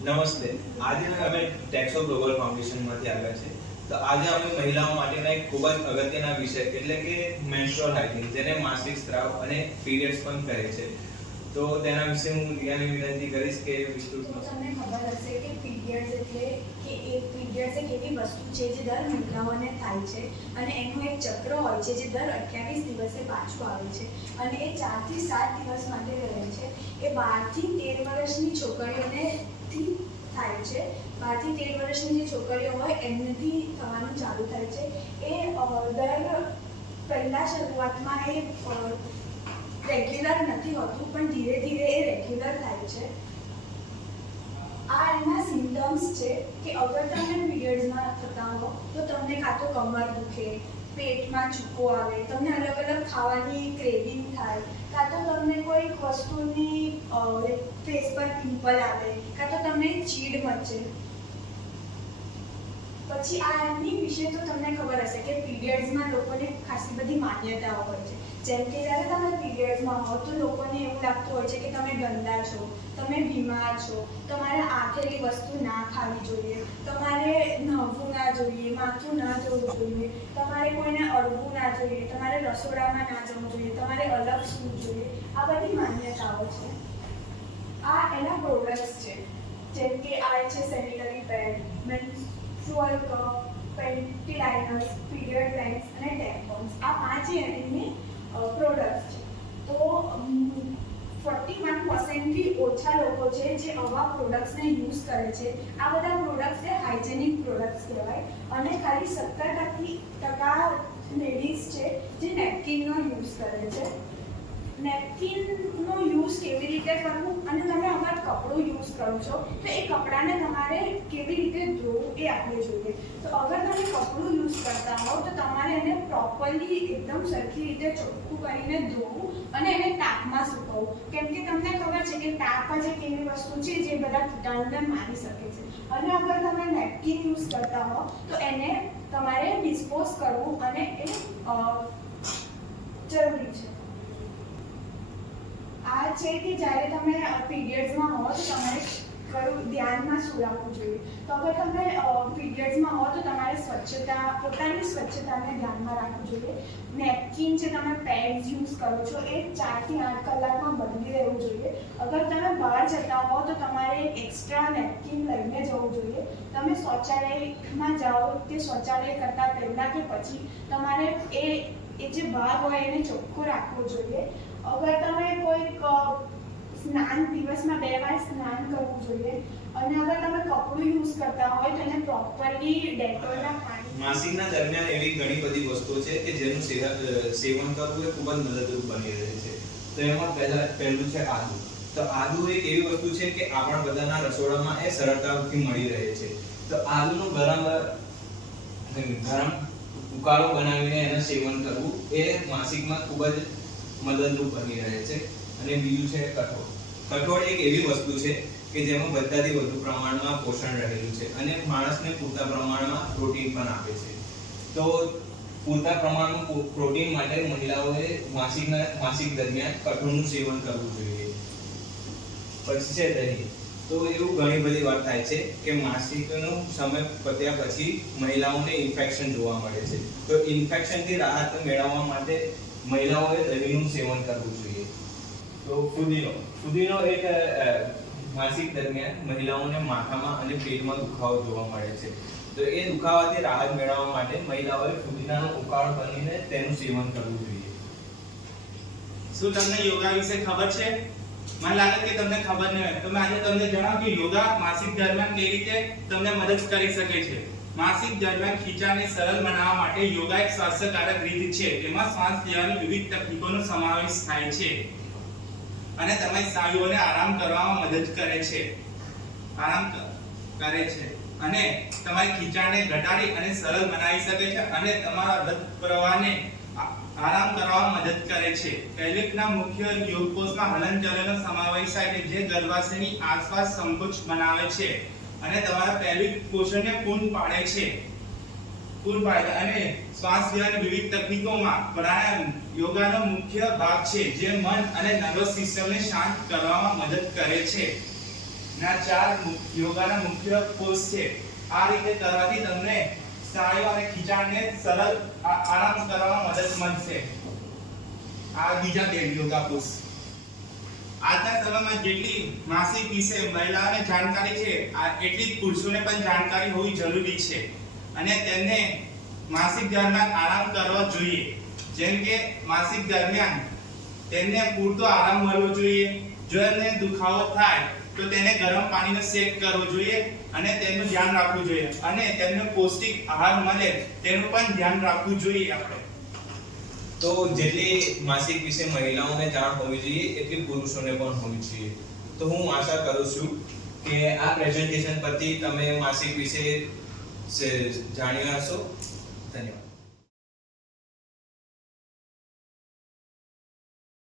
નમસ્તે. આજે અમે ટેક્સો ગ્લોબલ ફાઉન્ડેશનમાંથી આવ્યા છે. તો આજે અમે મહિલાઓ માટેના એક ખૂબ જ અગત્યના વિષય એટલે કે મેન્સ્ટ્રુઅલ હાઇજીન, જેને માસિક સ્ત્રાવ અને પીરિયડ્સ પણ કહે છે. તો તેના વિશે હું રિયાને વિનંતી કરીશ કે વિસ્તૃતમાં. તમને ખબર હશે કે પીરિયડ્સ એટલે કે એક પીરિયડ્સ એક એવી વસ્તુ છે જે દર મહિલાઓને થાય છે અને એનું એક ચક્ર હોય છે જે દર 28 દિવસે પાછું આવે છે અને એ 4 થી 7 દિવસ માટે રહે છે. એ 12 થી 13 વર્ષની છોકરીઓને થાય છે. 12 થી 13 વર્ષની જે છોકરીઓ હોય એમનેથી થવાનું ચાલુ થાય છે. એ પહેલા શરૂઆતમાં એ રેગ્યુલર નથી હોતું, પણ ધીરે ધીરે એ રેગ્યુલર થાય છે. આ એના સિમ્પટમ્સ છે કે અગર તમે પીરિયડ્સમાં થતા હો તો તમને કાં તો કમર દુખે, પેટમાં ચૂકો આવે, તમને અલગ અલગ ખાવાની ક્રેવિંગ થાય, કાં તો તમને કોઈક વસ્તુની ફેસ પર પિમ્પલ આવે, કાં તો તમને ચીડ મચે. પછી આ એમની વિશે તો તમને ખબર હશે કે પીરિયડ્સમાં લોકોને ખાસી બધી માન્યતાઓ હોય છે. જેમ કે જ્યારે તમે પીરિયડ્સમાં હો તો લોકોને એવું લાગતું હોય છે કે તમે ગંદા છો, તમે બીમાર છો, તમારે આખેલી વસ્તુ ના ખાવી જોઈએ, તમારે નહાવું ના જોઈએ, માથું ના ધોવું જોઈએ, તમારે કોઈને અડવું ના જોઈએ, તમારે રસોડામાં ના જવું જોઈએ, તમારે અલગ સૂવું જોઈએ. આ બધી માન્યતાઓ છે. આ એના પ્રોડક્ટ્સ છે. જેમ કે આ છે sanitary pad, menstrual cup, panty liners, period lines અને ટેમ્પોન્સ. આ 5 એની પ્રોડક્ટ્સ છે. તો 41% થી ઓછા લોકો છે જે આવા પ્રોડક્ટ્સને યુઝ કરે છે. આ બધા પ્રોડક્ટ્સ એ હાઇજેનિક પ્રોડક્ટ્સ કહેવાય અને ખાલી 17% લેડીઝ છે જે નેપકિનનો યુઝ કરે છે. નેપકિનનો યુઝ કેવી રીતે કરવું અને તમે અગર કપડું યુઝ કરો છો તો એ કપડાને તમારે કેવી રીતે ધોવું એ આપણે જોઈએ. તો અગર તમે કપડું યુઝ કરતા હો તો તમારે એને પ્રોપરલી એકદમ સરખી રીતે ચોખ્ખું કરીને ધોવું અને એને તાપમાં સૂકવવું. કેમ કે તમને ખબર છે કે તાપ જ એક એવી વસ્તુ છે જે બધા કીટાણુને મારી શકે છે. અને અગર તમે નેપકિન યુઝ કરતા હો તો એને તમારે ડિસ્પોઝ કરવું અને એ જરૂરી છે. આ છે કે જ્યારે તમે પીરિયડ્સમાં હો તો તમારે ધ્યાનમાં શું રાખવું જોઈએ. તો અગર તમે પીરિયડ્સમાં હો તો તમારે પોતાની સ્વચ્છતાને ધ્યાનમાં રાખવું જોઈએ. નેપકિન જે તમે પેડ્સ યુઝ કરો છો એ 4 થી 8 કલાકમાં બદલી રહેવું જોઈએ. અગર તમે બહાર જતા હો તો તમારે એક્સ્ટ્રા નેપકિન લઈને જવું જોઈએ. તમે શૌચાલયમાં જાઓ તે શૌચાલય કરતાં પહેલાં કે પછી તમારે એ જે ભાગ હોય એને ચોખ્ખો રાખવો જોઈએ. અગર તમે કોઈક સ્નાન દિવસમાં 2 વાર સ્નાન કરવું જોઈએ અને અગર તમે કપડું યુઝ કરતા હોય તો એને પ્રોપરલી ડેટોલના પાણી. માસિકના દરમિયાન એવી ઘણી બધી વસ્તુઓ છે કે જેનું સેવન કરવું એ ખૂબ જ મદદરૂપ બની રહે છે. તો એમાં પહેલું છે આદુ. તો આદુ એક એવી વસ્તુ છે કે આપણા બધાના રસોડામાં એ સરળતાથી મળી રહે છે. તો આદુનો ગરમ ઉકાળો બનાવીને એનું સેવન કરવું એ માસિકમાં ખૂબ જ મદદરૂપ બની રહે છે. અને બીજું છે કઠોળ. કઠોળ એક એવી વસ્તુ છે કે જેમાં બધાથી વધુ પ્રમાણમાં પોષણ રહેલું છે અને માણસને પૂરતા પ્રમાણમાં પ્રોટીન પણ આપે છે. તો પૂરતા પ્રમાણમાં પ્રોટીન માટે મહિલાઓએ માસિક દરમિયાન કઠોળનું સેવન કરવું જોઈએ. પછી છે દહીં. તો એવું ઘણી બધી વાર થાય છે કે માસિકનો સમય પત્યા પછી મહિલાઓને ઇન્ફેક્શન જોવા મળે છે. તો ઇન્ફેક્શનથી રાહત મેળવવા માટે મહિલાઓએ દહીંનું સેવન કરવું જોઈએ. તો ફુદીનો એક માસિક દરમિયાન મહિલાઓને માથામાં અને પેટમાં દુખાવો જોવા મળે છે. તો એ દુખાવાથી રાહત મેળવવા માટે મહિલાઓએ ફુદીનાનો ઉકાળો બનીને તેનું સેવન કરવું જોઈએ. શું તમને યોગા વિશે ખબર છે? મને લાગે કે તમને ખબર નહીં હોય તો મેં આજે તમને જણાવ્યું કે યોગા માસિક દરમિયાન કેવી રીતે તમને મદદ કરી શકે છે. માસિક દરમિયાન ખીચાને સરળ બનાવવા માટે યોગા એક સ્વાસ્થ્યકારક રીત છે. તેમાં શ્વાસ લેવાની વિવિધ તકનીકોનો સમાવેશ થાય છે અને તમારી સ્નાયુઓને આરામ કરવામાં મદદ કરે છે. અને તમારી ખીચાને ઘટાડી અને સરળ બનાવી શકે છે અને તમારા રક્ત પ્રવાહને આરામ કરવામાં મદદ કરે છે. પેલ્વિકના મુખ્ય યોગ કોષમાં હલનચલનનો સમાવેશ થાય છે જે ગર્ભાશયની આસપાસ સંકોચ બનાવે છે અને તમારા પેલ્વિક પોષણને પૂર્ણ પાડે છે. અને શ્વાસ લેવાની વિવિધ તકનીકોમાં પ્રાણાયામ યોગાનો મુખ્ય ભાગ છે જે મન અને નર્વસ સિસ્ટમને શાંત કરવામાં મદદ કરે છે. ના 4 યોગાના મુખ્ય પોઝ છે. આ રીતે કરવાથી તમને સ્નાયુઓ અને ખીચાણને સરળ આરામ કરવામાં મદદ મળશે. આ બીજા 2 યોગા પોઝ. આજના સમયમાં જેટલી માસિક વિશે મહિલાઓને જાણકારી છે એટલી જ પુરુષોને પણ જાણકારી હોવી જરૂરી છે અને તેમને માસિક દરમિયાન આરામ કરવો જોઈએ. જેમ કે માસિક દરમિયાન તેમને પૂરતો આરામ મળવો જોઈએ. જો એમને દુખાવો થાય તો તેને ગરમ પાણીનો શેક કરવો જોઈએ અને તેનું ધ્યાન રાખવું જોઈએ અને તેમને પૌષ્ટિક આહાર મળે તેનું પણ ધ્યાન રાખવું જોઈએ. આપણે તો જેટલી માસિક વિશે મહિલાઓને જાણ હોવી જોઈએ એટલી પુરુષોને પણ હોવી જોઈએ. તો હું આશા કરું છું કે આ પ્રેઝન્ટેશન પરથી તમે માસિક વિશે જાણ્યા હશો. ધન્યવાદ.